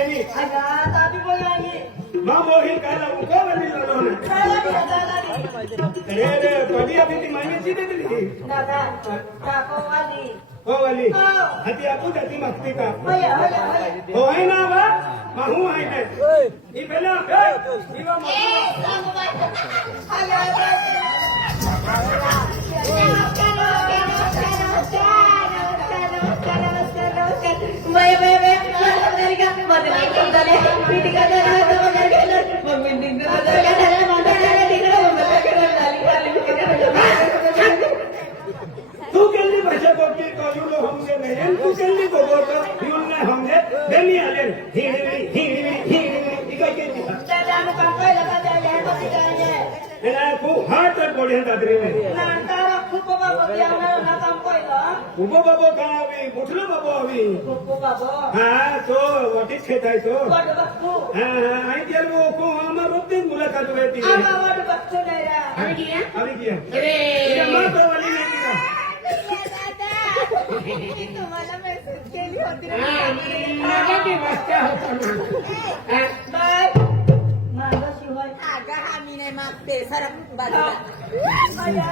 वहिनी अगा ताबी बोलाये मा मोही काला उको वली ललोने अरे रे पडी अभी ती माहिती दिली दादा काको वाली हो वली हाती आपू जाती मस्ती का होया होया होया हो है ना बा माहू आहे ने ई बेला जीवा तू केली भाषा बोलती तो युलो होंगे नहीं तू केली तो बोलता युल नहीं होंगे बेनी आले ही इका केली एला को हार्ट पर पड़े दादरी में उबो बाबो का अभी मुठलो बाबो अभी हाँ तो व्हाट इज खेताय तो हाँ आई दिया वो को हमारे रोते मुलाकात हुई थी अभी किया अरे माँ तो वाली नहीं किया तुम्हाला मेसेज केली होती की मस्त्या होता बाय माझा शिवाय अगं आम्ही नाही मागते सरक बाजूला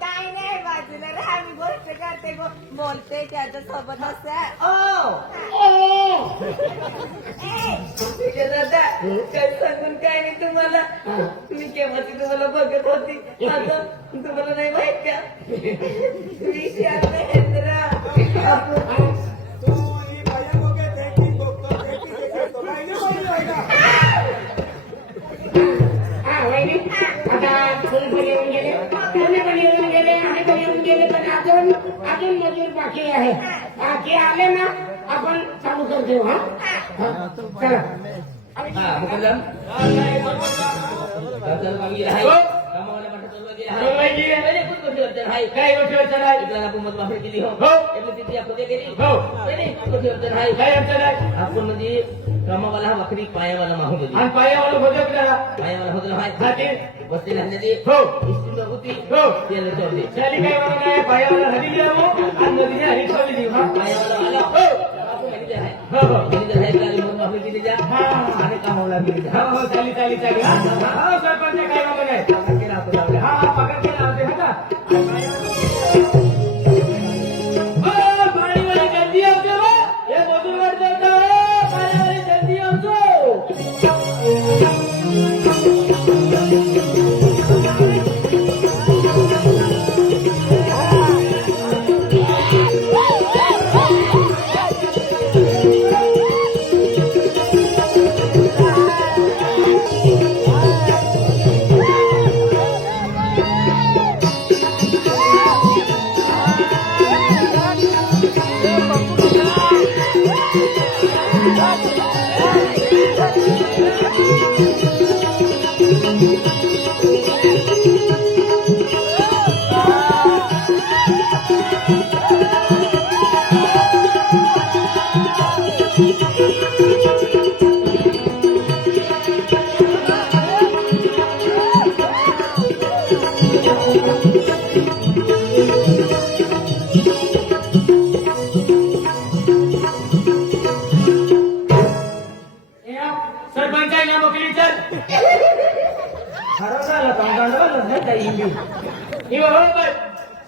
काय नाही बाजूला रे आम्ही गोष्ट करते बोलते त्याच्या सोबत दादा काय सांगून काय नाही तुम्हाला मी केव्हाची तुम्हाला बघत होती आता तुम्हाला नाही माहित का विषयात महेंद्रा तू ही बाया बघे देखी बघतो देखी तो नाही बोलला वहिनी आता फुल येऊन गेले पुणे पण येऊन गेले आणि पण येऊन गेले पण अजून मजूर बाकी आहे ते आले ना आपण चालू कर देऊ हा चला आपण म्हणजे कामावाला भाकरी पायावाला माहू आणि पायावाला भजक करा पायावाला होतं हाती बसते राहण्याची हो इस्त्री होती हो तेल चढले चाली काय म्हणून आहे पायावाला हरी द्या मग आणि नदीने हरी ठेवली देऊ हा पायावाला आला हो मॅनेजर आहे हो हो मॅनेजर आहे गाडी म्हणून भाकरी केली द्या हा आणि कामाला गेली हो हो चाली चाली चाली हा सरपंच काय म्हणून आहे केला आपण हा पगार केला होते हा का पाणीवाली गर्दी असते बा हे मजूरवर जाता पाणीवाली गर्दी असतो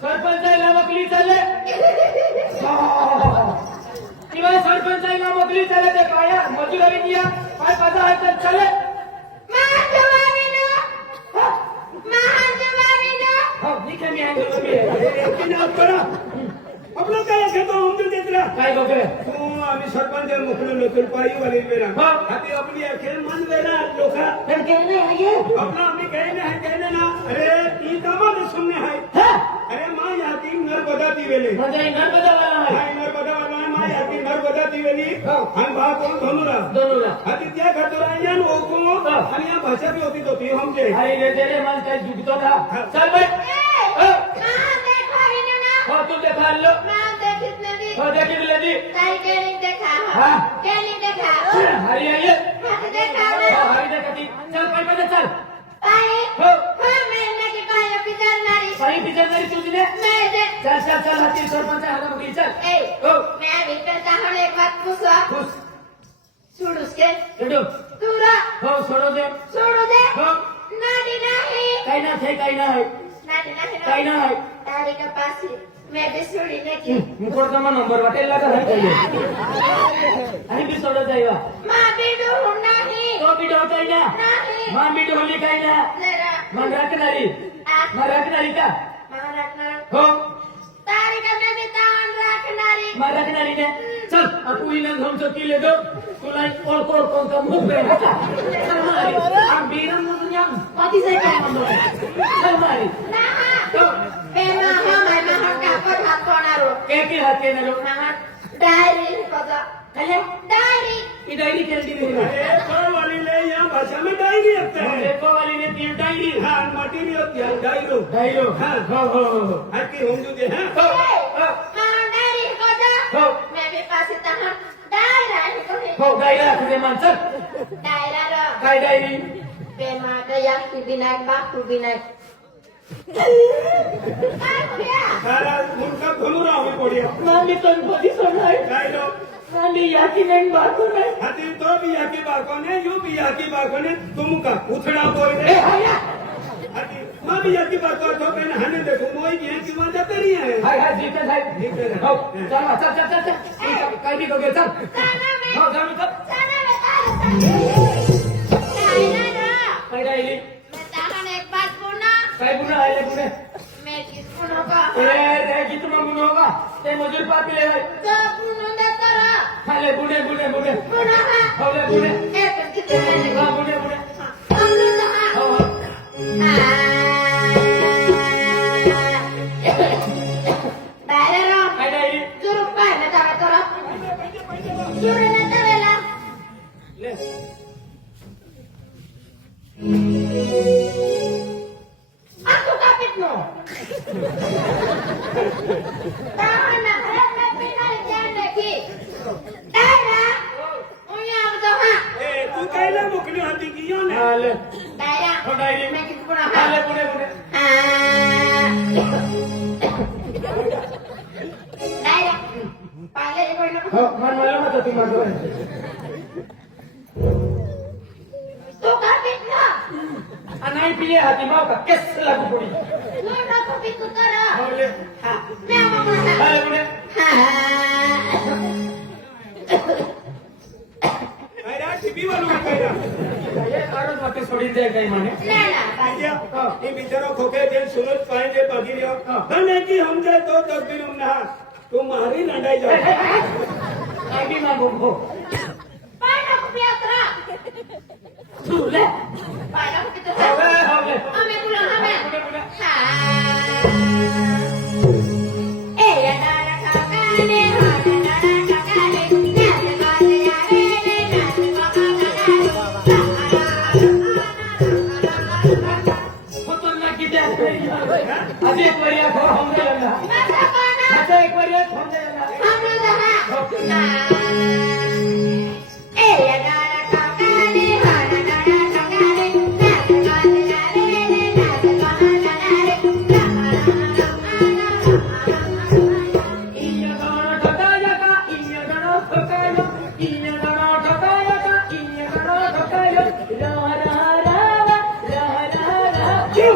सरपंचाला नोकरी चालले किंवा सरपंचाला नोकरी चालले ते पाया मजुरी किया पाय पता है तर चले हो दिखे मी आहे ना करा आपलं काय घेतो उमर देतला काय बघे तू आम्ही सरपंच मोकळे लोकल पायी वाले मेरा हाती आपली अखेर मन वेला लोका तर केलं नाही आपला आम्ही कहने ना अरे ती कामाला सुनने है अरे माँ याती नर्मदा दिवेली म्हणजे नर्मदा वाला आहे हाय नर्मदा वाला आहे माँ याती नर्मदा दिवेली आणि बा कोण दोनोला हाती त्या खतरा यान ओको आणि या भाषा भी होती हमजे अरे रे तेरे मन काय जुगतो ना चल बैठ हो तू देखा लो हो देखी लेदी हाँ हरी आइए हरी देखती चल पाई चल हो पाई पिचरणारी तुझी चल चल चल हाती सरपंच हाता बघी चल हो खुश हेडो तुरा हो सोडो दे सोडू दे हो नाडी नाही काही ना थे काही ना नाडी नाही काही ना तारी का पासी मैं भी सोडी नाही मुकोडचा मग नंबर वाटेल का काही आणि बी सोडो जाईवा मा बिडू नाही तो बी डोकाई ना नाही मा बी डोली काही ना जरा मग राखणारी मग राखणारी का महाराज हो तारी का मैं भी तान राखणारी मग राखणारी ने चल आपण इना घेऊन चकीले दो तुला ओळखोळ कोणता मुख बेराचा चल मारी आम बीरम मधून या पाती जाय काय म्हणतो चल मारी तो पेमा हा मैं का पर हात कोणारो के हाते ने लोक डायरी पदा चले डायरी ई डायरी केली दी अरे कोण वाली ले या भाषा में डायरी होता है देखो वाली ने तीन डायरी हाँ माटी नहीं होती है डायरो डायरो हाँ हो हो हो हाथी होंगे दे हाँ हो हाँ डायरी पदा हो मैं भी पास तना डायरा हो डायरा तुझे माणसं डायरा रो काय डायरी पेमा का या विनायक बापू विनायक काय सारा मुंडका धुलू रहा हमें पड़िया मामी गणपती सोडलाय डायरो मामी याकी नाही बाकू नाही हाथी तो भी या की बाकों ने यू भी या की बाकों ने तुम का उठड़ा बोल ए रहे हाया हाथी माँ भी या की बाकों तो कहने हने देखो मोई की है कि वहाँ जाते नहीं है हाय हाय जीते साहेब जीते साहेब. हो चल चल चल चल चल काय बी बघे चल हो जाऊ चल काय डायरी काय पुन्हा आले पुणे रे गीत मागून होगा ते मजूर पापी ले खाले पुणे पुणे पुणे हो ले पुणे हा पुणे पुणे हो हो काय डायरी ले Aku kapit mo. Tahan na harap na pinalitan lagi. Tara. Unya mo to ha. ए तू कहला मुकली हाथी की यो ने हा ले Tara. हो डायरी May kisipura हा ले ha. Pune Pune Tara. Pala ko na. हो मन मला मत तू माझं Tu kapit mo. नाही पिले हाती माव का केस लागू पडी Lu na kapit ko tara. हो ले Ha. May mo mo हा ha. ले पुणे Ha. अरे टीवी वालों ने कहला ये आरोज वाटे सोडी जाय काय माने Na na. क्या ये बिचारो खोके जेल सुनत पाएंगे बागी लियो हने की हम जाए तो तकदीर हम ना तुम्हारी लड़ाई जाए काय बी मागो हो Paano ko piyatra? तू ले Paano ko kita हो ले ha? हो ले Ame pulang ame. Pune Pune Ha. Ella nara kakane, hana nara kakane, nara kakane yare, खतरनाक किती असते आज एक वरी हो हम गेला Masa kana? आता एक वरी हम गेला Hamlo daha. Ella nara kakane, hana nara kakane, nara kakane yare, इन्या गाणं ठकाया का इन्या गाणं ठकाया इन्या गाणं ठकाया का इन्या गाणं ठकाया रहा रहा रहा रहा रहा क्यों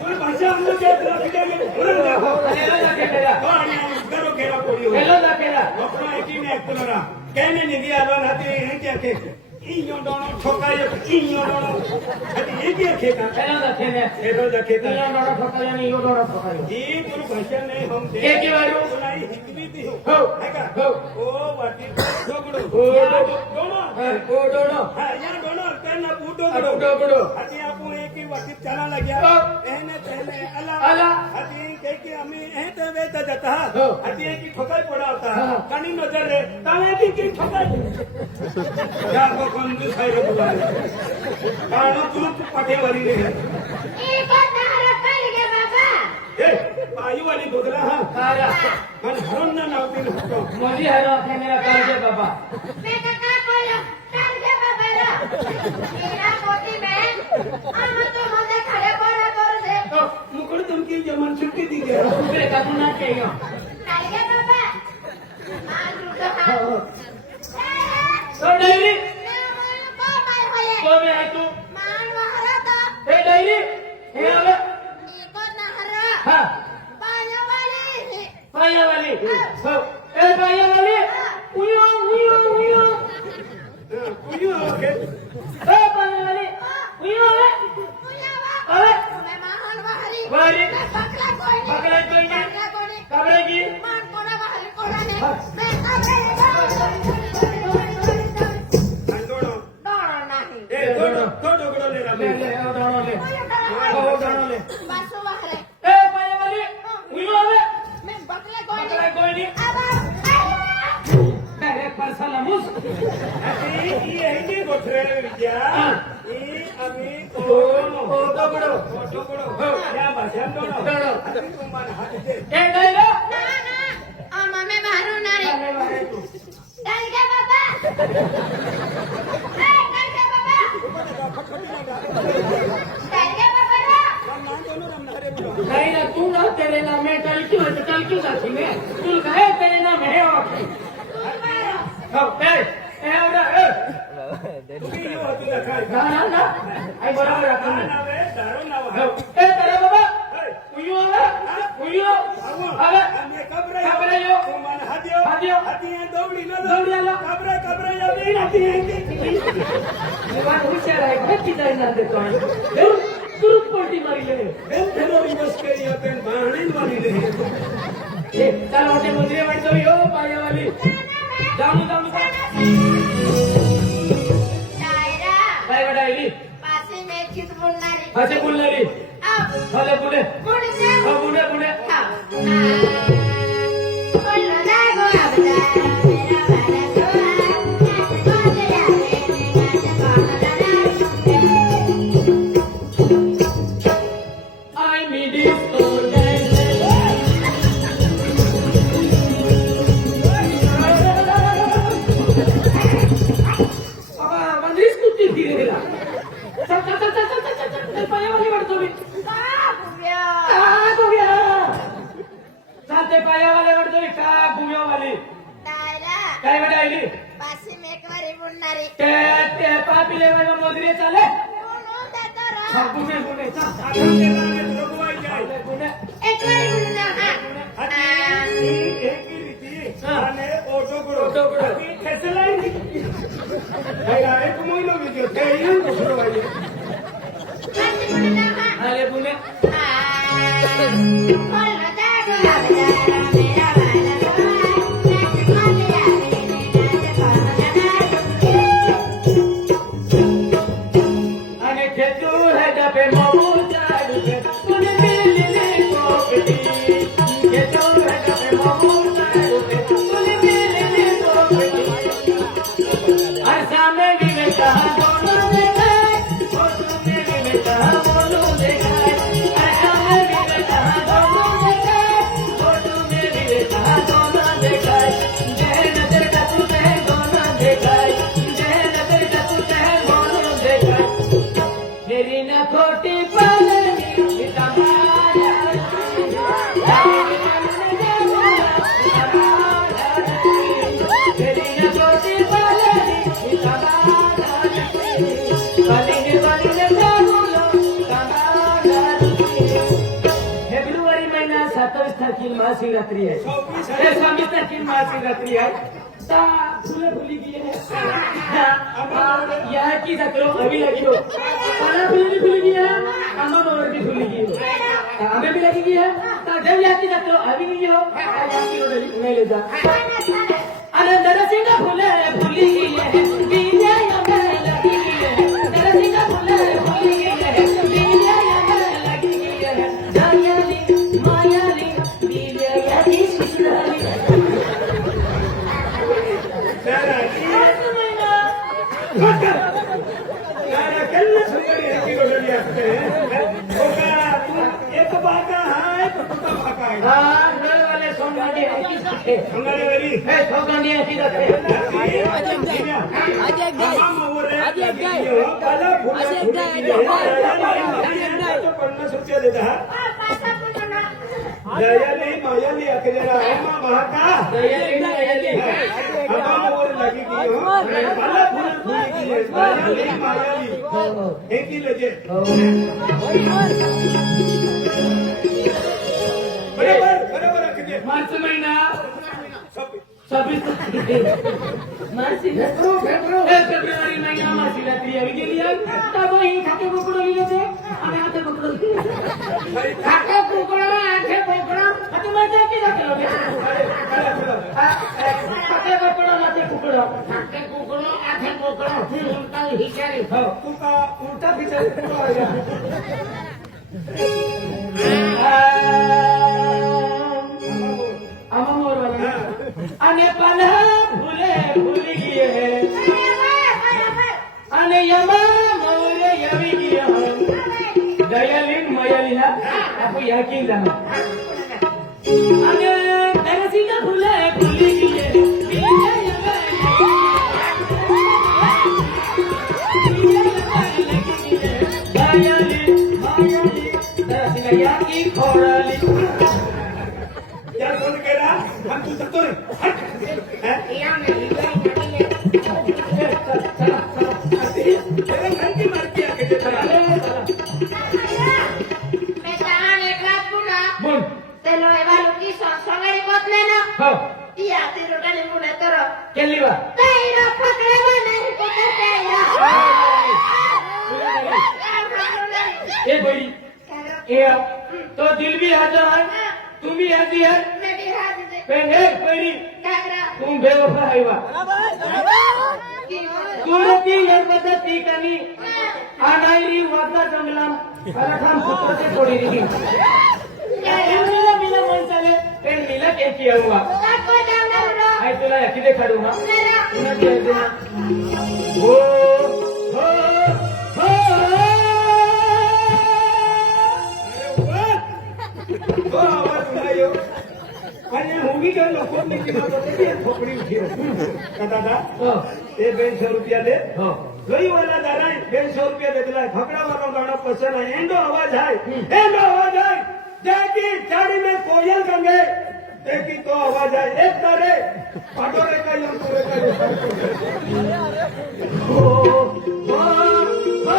कोई भाषा हम लोग के तरफ के लिए बोल रहे हो हेलो दाखेला पानी करो केला पड़ी हो हेलो दाखेला अपना एक ही ने कुलरा कहने नहीं दिया लो नाते हैं क्या के इन्हों दोनों ठोकाए इन्हों दोनों अरे ये क्या खेता हेलो दाखेला एरो दखेता इन्या गाणं ठकाया नहीं यो गाणं ठकाया ये कोई भाषा नहीं हम के वारू बुलाई हिकवी थी हो है का हो ओ वाटी डोगड़ो ओ दोनों ओ डोडो हाँ यहाँ दोनों तेना बूटो डोडो अति आपू एक ही वक्त चला लग्या हो. एने तेने अला अला. अति कह के हमें ए ते वे त जाता हो. अति एक ही ठोकाई पड़ा होता हाँ. कनी नजर रे तावे की ठोकाई क्या को कौन दूसरा रे बुला कानो ग्रुप पटे वाली रे Ikot na harap kayo niya, Baba. ए पायु वाली बोतला हां तारा मन हरन ना नावती हटो मोदी हरो मेरा कालजे बाबा May kakakulo. Targa, Baba, no? Ina, koti, men. Ano to, mga kare, bora, bora, de. तो मुकुड़ तुमकी जमन छुट्टी दी गया मेरे का ना चाहिए Targa, Baba. Malu ka, ha? तो डायरी Na, ओके ए पाण्यावाली उयो आवे आवे मैं महान बाहरी वारी मैं बकला कोई नहीं बकला कोई नहीं बकला कोई नहीं कबरे की मान कोना बाहरी कोना नहीं मैं कबरे दोनो डरो नहीं ए दोनो तो डोगड़ो ले रहा ले ले ओ दोनों ले ओ दोनों ले बासु बाहरे ए पाण्यावाली उयो आवे मैं बकला कोई बकला नहीं कोई नहीं अब एक परसाला मुस ही आहे की गोठरे विद्या ही आम्ही ओ दगडो डोगड़ो या भाषा दोनो दोनो तुम्हाला हात दे ए नाही रे ना ना आमा मैं मारू ना रे अरे बारे तू चल गया बाबा ए चल गया बाबा चल गया बाबा नहीं ना तू ना तेरे नाम में कल क्यों साथी में तू कहे तेरे नाम है और ए आवडा ए तुम्ही यो तुला काय ना आई बरोबर आपण नाव आहे दारू नाव ए आहे तेरे बाबा उयो आवे आम्ही कबरे कबरे यो तुम्हाला हात यो हात यो. हात ये दौडी ना दौडी आलो. कबरे या बी हात ये निवान हुशार आहे किती जाईना देतो आहे तुरुप पलटी मारिले बेल फेलो रिवर्स केली आपण बाणीन वालीले ए चल होते मंदिरे वाटतो यो पायावाली जाऊ डायरा काय वडायली पासे में किस बोलणारी असे बोलणारी अब भले पुढे पुढे हो पुढे पुढे बोलो ना गो अबदा मेरा वाला तो बोल जावे I need this for मंदिर कुठे फिरेला चल पायावाली वाटतो मी चालते पायावाले वाटतो मी का घुम्यावाली डायरा काय वडायली पासे में एक बारी बोलणारी ते पापिले मंदिरे चाले बोलून देतो रा पुणे पुणे आपण गेला आणि जोगवाई जाय पुणे एक बारी बोलून हा ही एक रीती आणि ओटोगडो ही खेचलाई हैला एक मोइलो विडिओ ते येऊन दुसरं वाली पासे बोलून हा आले पुणे बोलो ना गो अबदा मेरा वाला तो बोल जावे आणि खेचू है डबे मोमो चालू है पुणे मिलने कोकटी खेचू है डबे मोमो चालू है पुणे मिलने कोकटी और सामने भी मैं कहा दोनों देखाए फोटो में भी मैं कहा बोलूं देखाए और सामने भी मैं कहा दोनों देखाए फोटो में भी मैं कहा दोनों देखाए जय नजर का तू है दोनों देखाए जय नजर का तू है दोनों देखाए मेरी न खोटी पालनी तमारा मेरी न खोटी पालनी फेब्रुवारी महिना 27 तारखेला महाशिवरात्री आहे 26 तारखेला महाशिवरात्री आहे फुले फुली की या की सकलो अभी लगी हो पाना फुली फुली की है कामा नोवर की फुली की हो हमें भी लगी की है जब या की सकलो अभी की हो या की रोडली नहीं ले जा अरे नरसिंह फुले फुली की है बीजे हमें लगी की है नरसिंह फुले फुली की है बीजे हमें लगी की है मायाली मायाली बीजे या की सुनाली एक बाका हाय कुठं बाका आहे हाँ नल वाले सोनगाड़ी है की साथे अंगारेवरी है सोनगाड़ी है की साथे ₹50 देता पासा बोलो ना दयाली मायाली अकेलेला अम्मा महाका दयाली मोर लगी की हो भला फूल फूली की है दयाली मायाली एक ही लजे बरोबर बरोबर अकेले मार्च महिना मासी फेब्रुवारी महिना मासी रात्री આવી ગયેલી યાર તો અહીં ખાતે કોકડો લીધો છે અને હાથે કોકડો ખાતે કોકડો હાથે કોકડો આ તો મજા કે રાખેલો છે ખાતે કોકડો હાથે કોકડો ખાતે કોકડો હાથે કોકડો ઉલટા હિચારી તું का उलटा बिचारी पुढं आला. આમાં મોરવાના અને પાલા ભૂલે ભૂલી ગયે હે અને યમા મોરે યવી ગયે દયાલીન મયાલીના આપો યાકીન જાનો અને દરસીના ભૂલે ભૂલી ગયે દયાલીન મયાલી દરસીના યાકી ખોરાલી यार फोन केला हम तू सकतो रे हट. तेरा घंटी मारती आहे के तेरा મેં તારાને એક વાત પૂછા બોલ તેનો એવા લોકી સગડી બદલે ના હો ઈ આતે રોટાને પૂને તરો કેટલી વાર તૈરો પકડવા નહીં તો તૈરો ए बड़ी ए तो दिल भी हाजिर है तुम भी हाजिर है મેં બી હાથ દે पहले बड़ी કાગરા तुम बेवफा है वा की हो सूरती यरबदती कनी आनाईरी वादा जंगला अरखान पुत्र से छोड़ी रही मिला मिला मन चले पेन मिला के किया हुआ તાકો જાવના રો आई तुला यकी देखाडू ना नेरा पुन्हा दिया देना हो हो हो तो आवाज उडायो आणि हुंगी के लोको ने किमा तो ते खोपड़ी उठी का दादा हो ए 200 रुपया ले हो गई वाला दादा 200 रुपया दे दिला फकड़ा वाला गाना पसंद है एंडो आवाज है जैकी चाड़ी में कोयल गंगे देखी तो आवाज है एक तारे पाटोरे का यम तोरे का हो हो हो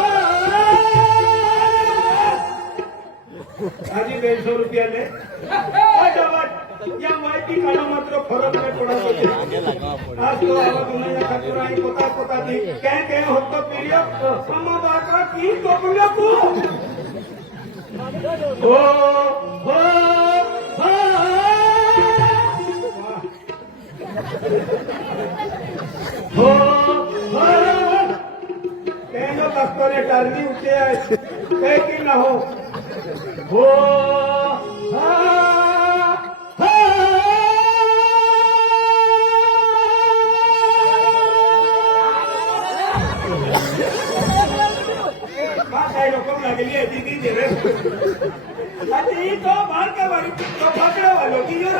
आजी 200 रुपया ले या माहिती काढा मात्र फरक नाही पडत होते आज तो आवाज उन्हाळ्या खातीर आणि कोता कोता दी काय काय होतं पिरियड मम्मा बाका की कोपल्या तू हो हो हो हो हो केनो कस्तोरे टारली उठे आहे काय की ना हो हो हा हा का काय लोक लागली आहे दीदी दे रे आता ही तो बार का बारी तो पकडा वालो की जो